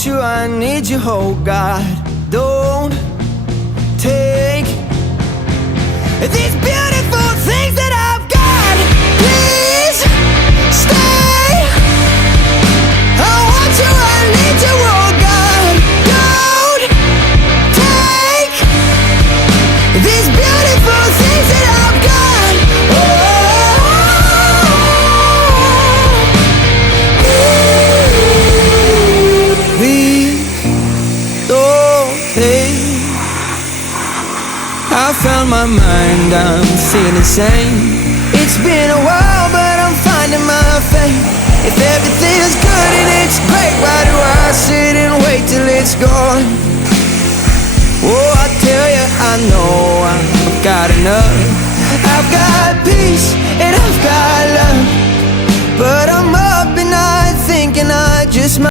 want you, I need you, oh God. Don't take these beautiful things that I've got. Please stay. I want you, I need you, oh God. Don't take these beautiful things that I've got. Please don't take. I found my mind, I'm feeling sane. It's been a while, but I'm finding my faith. If everything's good and it's great, why do I sit and wait till it's gone? Oh, I tell you, I know I've got enough. I've got peace and I've got love, but I'm up at night thinking I just might